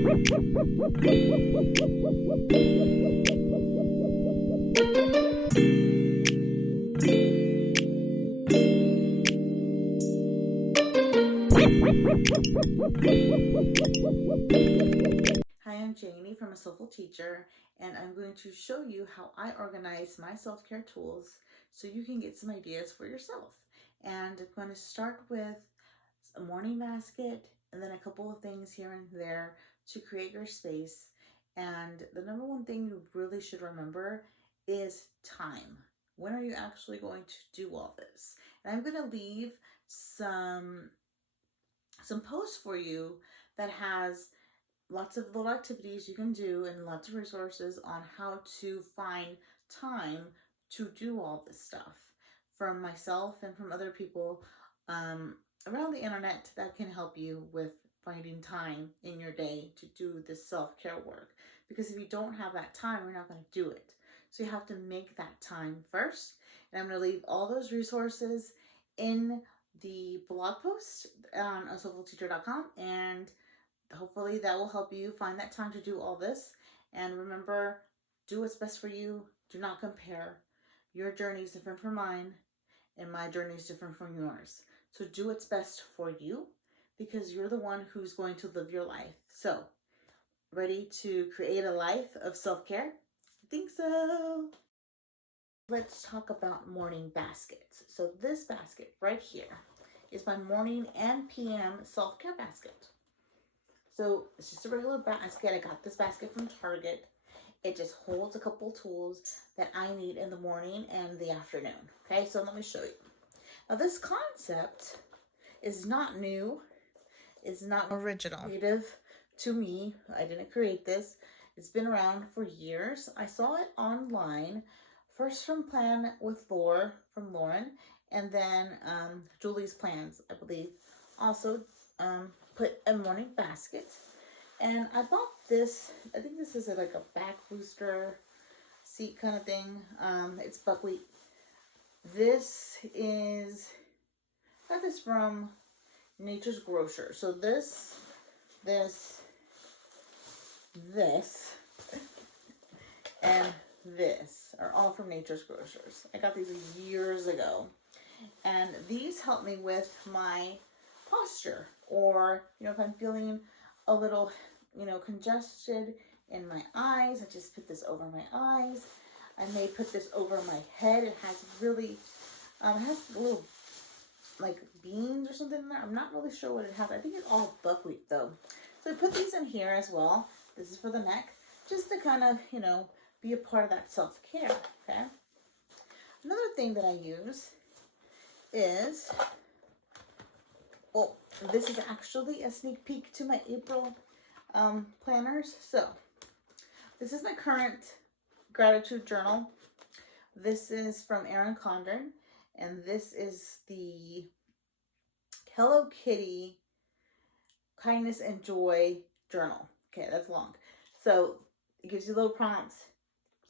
Hi, I'm Janie from A Soulful Teacher, and I'm going to show you how I organize my self-care tools so you can get some ideas for yourself. And I'm going to start with a morning basket and then a couple of things here and there to create your space. And the number one thing you really should remember is time. When are you actually going to do all this? And I'm going to leave some posts for you that has lots of little activities you can do and lots of resources on how to find time to do all this stuff from myself and from other people around the internet that can help you with finding time in your day to do this self-care work. Because if you don't have that time, you're not going to do it. So you have to make that time first. And I'm going to leave all those resources in the blog post on asoulfulteacher.com, and hopefully that will help you find that time to do all this. And remember, do what's best for you. Do not compare. Your journey is different from mine, and my journey is different from yours. So do what's best for you, because you're the one who's going to live your life. So, ready to create a life of self-care? I think so. Let's talk about morning baskets. So this basket right here is my morning and PM self-care basket. So it's just a regular basket. I got this basket from Target. It just holds a couple tools that I need in the morning and the afternoon. Okay, so let me show you. Now this concept is not new. It's not original. Creative to me. I didn't create this. It's been around for years. I saw it online, first from Plan with Lore from Lauren, and then Julie's Plans, I believe, also put a morning basket. And I bought this, I think this is like a back booster seat kind of thing. It's buckwheat. This is, I got this from Nature's Grocer. So this, and this are all from Nature's Grocers. I got these years ago. And these help me with my posture, or, you know, if I'm feeling a little, you know, congested in my eyes, I just put this over my eyes. I may put this over my head. It has really, it has little, like, beans or something in there. I'm not really sure what it has. I think it's all buckwheat, though. So I put these in here as well. This is for the neck, just to kind of, you know, be a part of that self-care, okay? Another thing that I use is, well, this is actually a sneak peek to my April planners. So this is my current gratitude journal. This is from Erin Condren, and this is the Hello Kitty Kindness and Joy journal. Okay, that's long. So it gives you little prompts.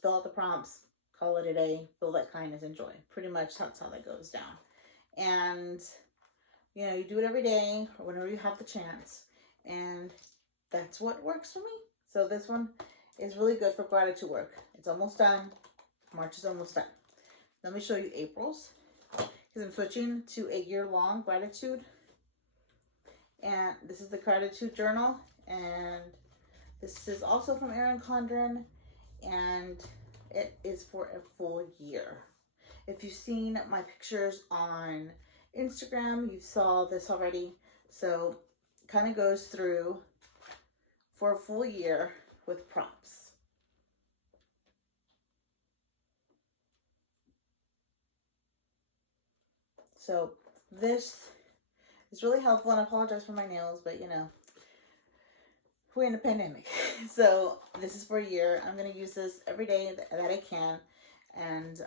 Fill out the prompts, call it a day, feel that kindness and joy. Pretty much that's how that goes down. And, you know, you do it every day or whenever you have the chance. And that's what works for me. So this one is really good for gratitude work. It's almost done. March is almost done. Let me show you April's, because I'm switching to a year-long gratitude. And this is the gratitude journal. And this is also from Erin Condren. And it is for a full year. If you've seen my pictures on Instagram, you saw this already. So it kind of goes through for a full year with prompts. So this is really helpful, and I apologize for my nails, but you know, we're in a pandemic. So this is for a year. I'm going to use this every day that I can. And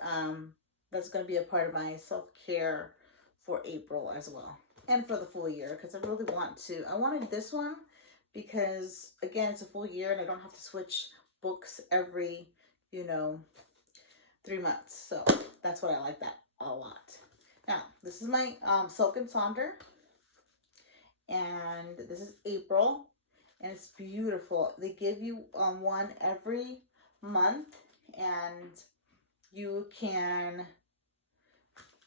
that's going to be a part of my self-care for April as well. And for the full year, because I really want to. I wanted this one because, again, it's a full year and I don't have to switch books every, you know, 3 months. So that's why I like that a lot. Now, this is my Silk and Sonder. And this is April. and it's beautiful. They give you one every month, and you can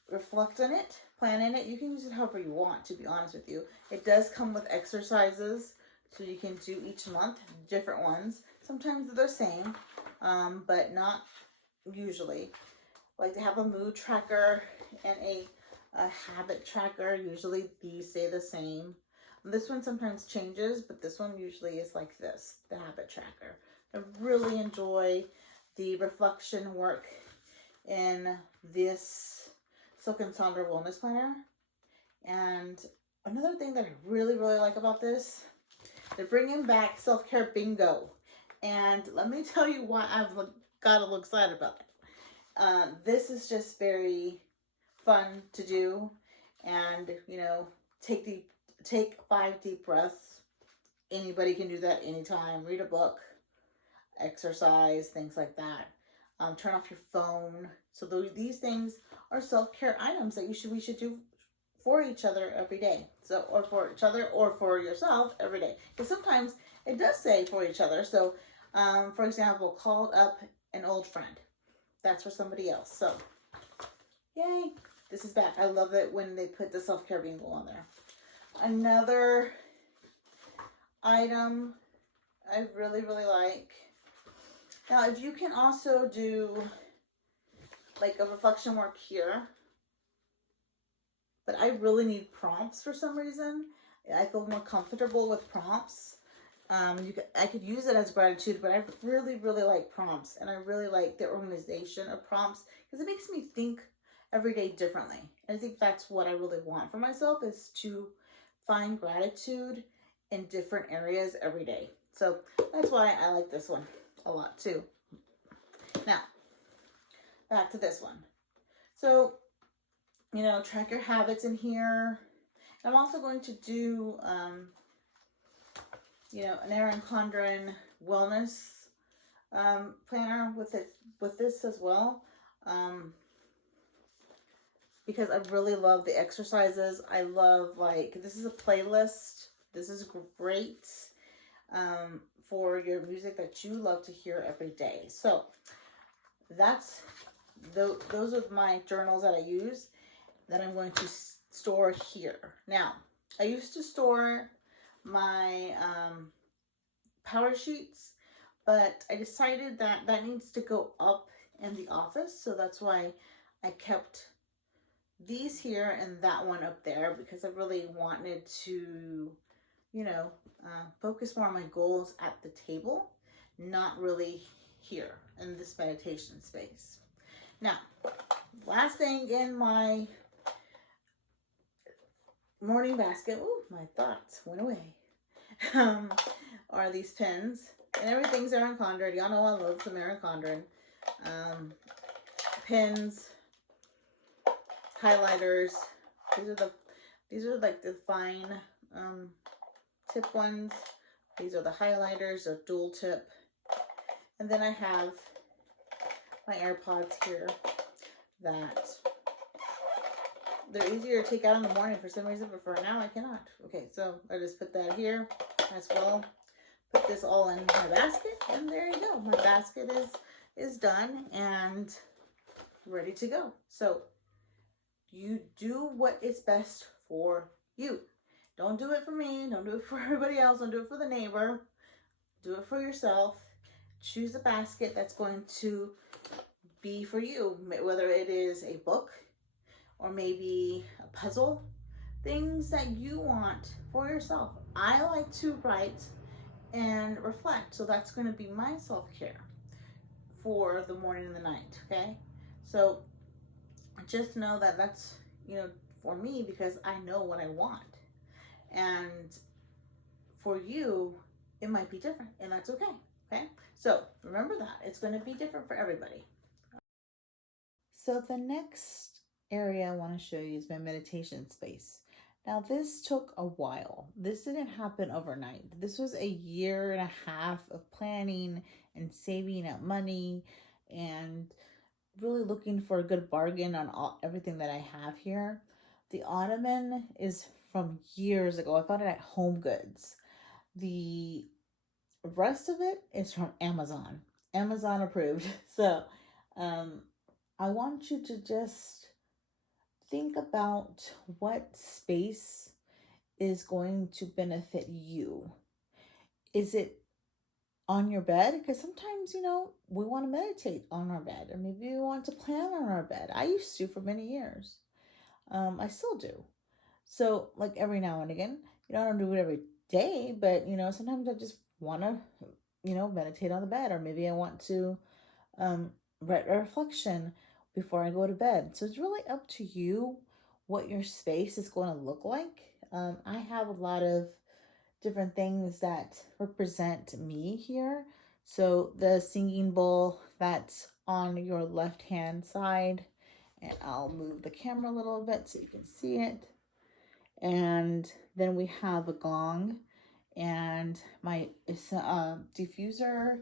reflect on it, plan in it. You can use it however you want, to be honest with you. It does come with exercises, so you can do each month different ones. Sometimes they're the same, but not usually. Like they have a mood tracker and a habit tracker. Usually these stay the same. This one sometimes changes, but this one usually is like this, the habit tracker. I really enjoy the reflection work in this Silk and Sonder Wellness Planner. And another thing that I really like about this, they're bringing back self-care bingo. And let me tell you why I've got a little excited about it. This is just very fun to do, and you know, take 5 deep breaths. Anybody can do that anytime. Read a book, exercise, things like that. Turn off your phone. So these things are self-care items that we should do for each other every day. So, or for each other or for yourself every day. Because sometimes it does say for each other. So, for example, called up an old friend. That's for somebody else. So, yay. This is back. I love it when they put the self-care bingo on there. Another item I really like. Now, if you can also do like a reflection work here, but I really need prompts for some reason. I feel more comfortable with prompts. I could use it as gratitude, but I really like prompts, and I really like the organization of prompts because it makes me think every day differently. And I think that's what I really want for myself, is to find gratitude in different areas every day. So that's why I like this one a lot too. Now, back to this one. So, you know, track your habits in here. I'm also going to do, you know, an Erin Condren wellness planner with this as well. Because I really love the exercises. I love, like, this is a playlist. This is great for your music that you love to hear every day. So those are my journals that I use that I'm going to store here. Now, I used to store my power sheets, but I decided that needs to go up in the office. So that's why I kept these here and that one up there, because I really wanted to, you know, focus more on my goals at the table, not really here in this meditation space. Now, last thing in my morning basket, ooh, my thoughts went away, are these pens. And everything's Erin Condren. Y'all know I love some Erin Condren. Pens, highlighters. These are like the fine tip ones. These are the highlighters, they're dual tip. And then I have my AirPods here that they're easier to take out in the morning for some reason, but for now I cannot. Okay, so I just put that here as well. Put this all in my basket, and there you go. My basket is done and ready to go. So you do what is best for you. Don't do it for me. Don't do it for everybody else. Don't do it for the neighbor. Do it for yourself. Choose a basket that's going to be for you, whether it is a book or maybe a puzzle, things that you want for yourself. I like to write and reflect, so that's going to be my self-care for the morning and the night. Okay, so just know that that's, you know, for me, because I know what I want, and for you it might be different, and that's okay. Okay, so remember that it's going to be different for everybody. So the next area I want to show you is my meditation space. Now, this took a while. This didn't happen overnight. This was 1.5 years of planning and saving up money and really looking for a good bargain on everything that I have here. The ottoman is from years ago. I found it at Home Goods. The rest of it is from Amazon. Amazon approved. So um, I want you to just think about what space is going to benefit you. Is it on your bed? Because sometimes, we want to meditate on our bed, or maybe we want to plan on our bed. I used to for many years. I still do. So, like every now and again, I don't do it every day, but sometimes I just want to, meditate on the bed, or maybe I want to write a reflection before I go to bed. So it's really up to you what your space is going to look like. I have a lot of different things that represent me here. So the singing bowl that's on your left hand side, and I'll move the camera a little bit so you can see it. And then we have a gong and my diffuser,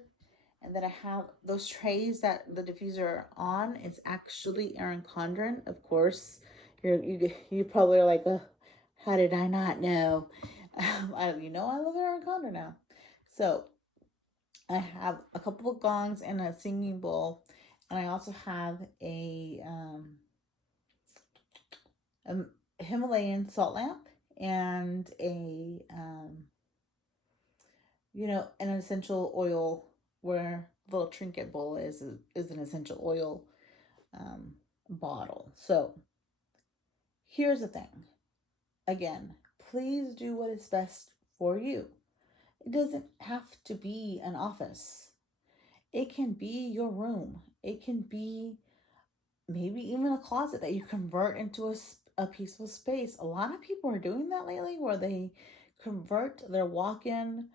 and then I have those trays that the diffuser are on. It's actually Erin Condren, of course. You probably are like, oh, how did I not know? I love Erin Condren now. So I have a couple of gongs and a singing bowl, and I also have a Himalayan salt lamp and an essential oil, where the little trinket bowl is an essential oil bottle. So here's the thing. Again, please do what is best for you. It doesn't have to be an office. It can be your room. It can be maybe even a closet that you convert into a peaceful space. A lot of people are doing that lately, where they convert their walk-in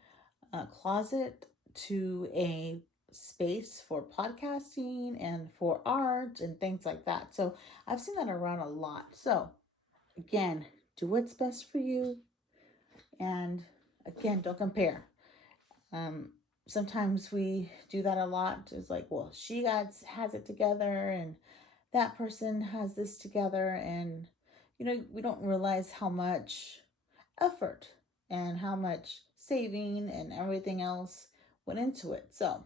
closet to a space for podcasting and for art and things like that. So I've seen that around a lot. So again, do what's best for you. And again, don't compare. Sometimes we do that a lot. It's like, well, she has it together, and that person has this together, and we don't realize how much effort and how much saving and everything else went into it. So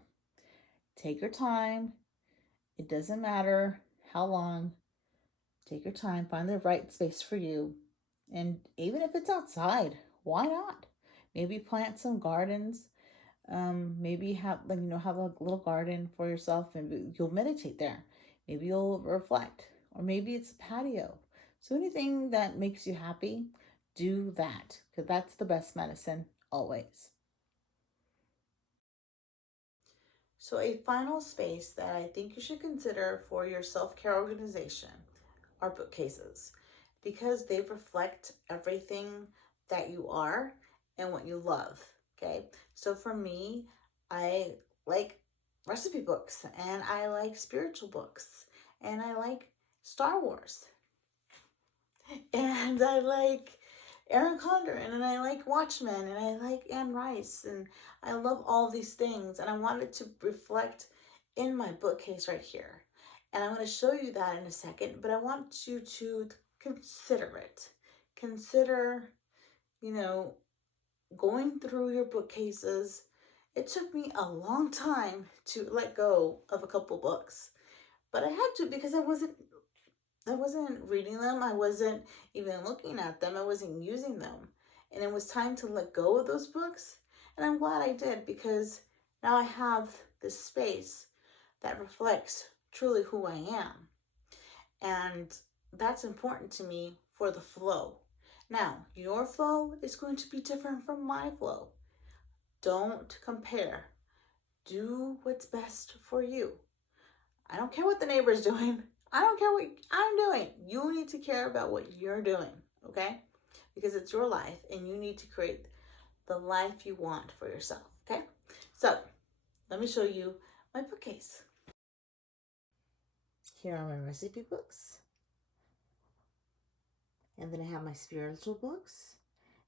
take your time. It doesn't matter how long. Take your time, find the right space for you. And even if it's outside, why not? Maybe plant some gardens. Maybe have have a little garden for yourself, and you'll meditate there. Maybe you'll reflect, or maybe it's a patio. So anything that makes you happy, do that, because that's the best medicine always. So a final space that I think you should consider for your self-care organization are bookcases, because they reflect everything that you are and what you love. Okay, so for me, I like recipe books, and I like spiritual books, and I like Star Wars, and I like Aaron Condren, and I like Watchmen, and I like Anne Rice, and I love all these things, and I wanted to reflect in my bookcase right here. And I'm going to show you that in a second, but I want you to consider it. Consider, going through your bookcases. It took me a long time to let go of a couple books, but I had to, because I wasn't reading them. I wasn't even looking at them. I wasn't using them. And it was time to let go of those books. And I'm glad I did, because now I have this space that reflects truly who I am. And that's important to me for the flow. Now, your flow is going to be different from my flow. Don't compare. Do what's best for you. I don't care what the neighbor's doing. I don't care what I'm doing. You need to care about what you're doing, okay? Because it's your life, and you need to create the life you want for yourself, okay? So, let me show you my bookcase. Here are my recipe books. And then I have my spiritual books.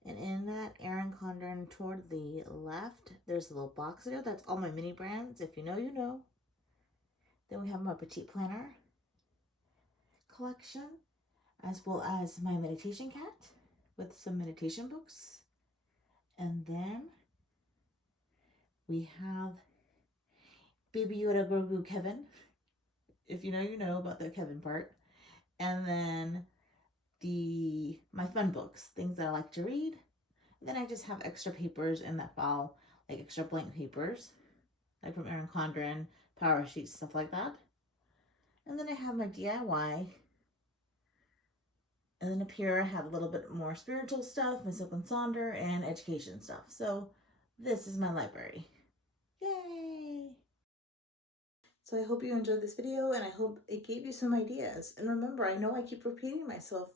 And in that Erin Condren toward the left, there's a little box there. That's all my mini brands. If you know, you know. Then we have my Petite Planner collection, as well as my meditation cat with some meditation books. And then We have Baby Yoda Grogu Kevin. If you know, you know about the Kevin part. And then my fun books, things that I like to read. And then I just have extra papers in that file, like extra blank papers, like from Erin Condren, power sheets, stuff like that. And then I have my DIY. And then up here I have a little bit more spiritual stuff, my Silk and Sonder, and education stuff. So this is my library. Yay! So I hope you enjoyed this video, and I hope it gave you some ideas. And remember, I know I keep repeating myself,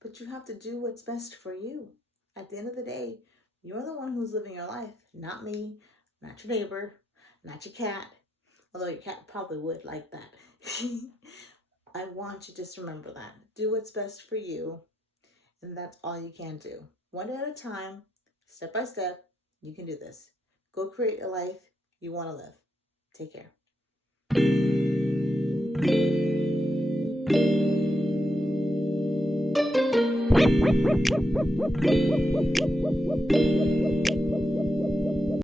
but you have to do what's best for you. At the end of the day, you're the one who's living your life, not me, not your neighbor, not your cat, although your cat probably would like that. I want you to just remember that. Do what's best for you, and that's all you can do. One day at a time, step by step, you can do this. Go create a life you want to live. Take care.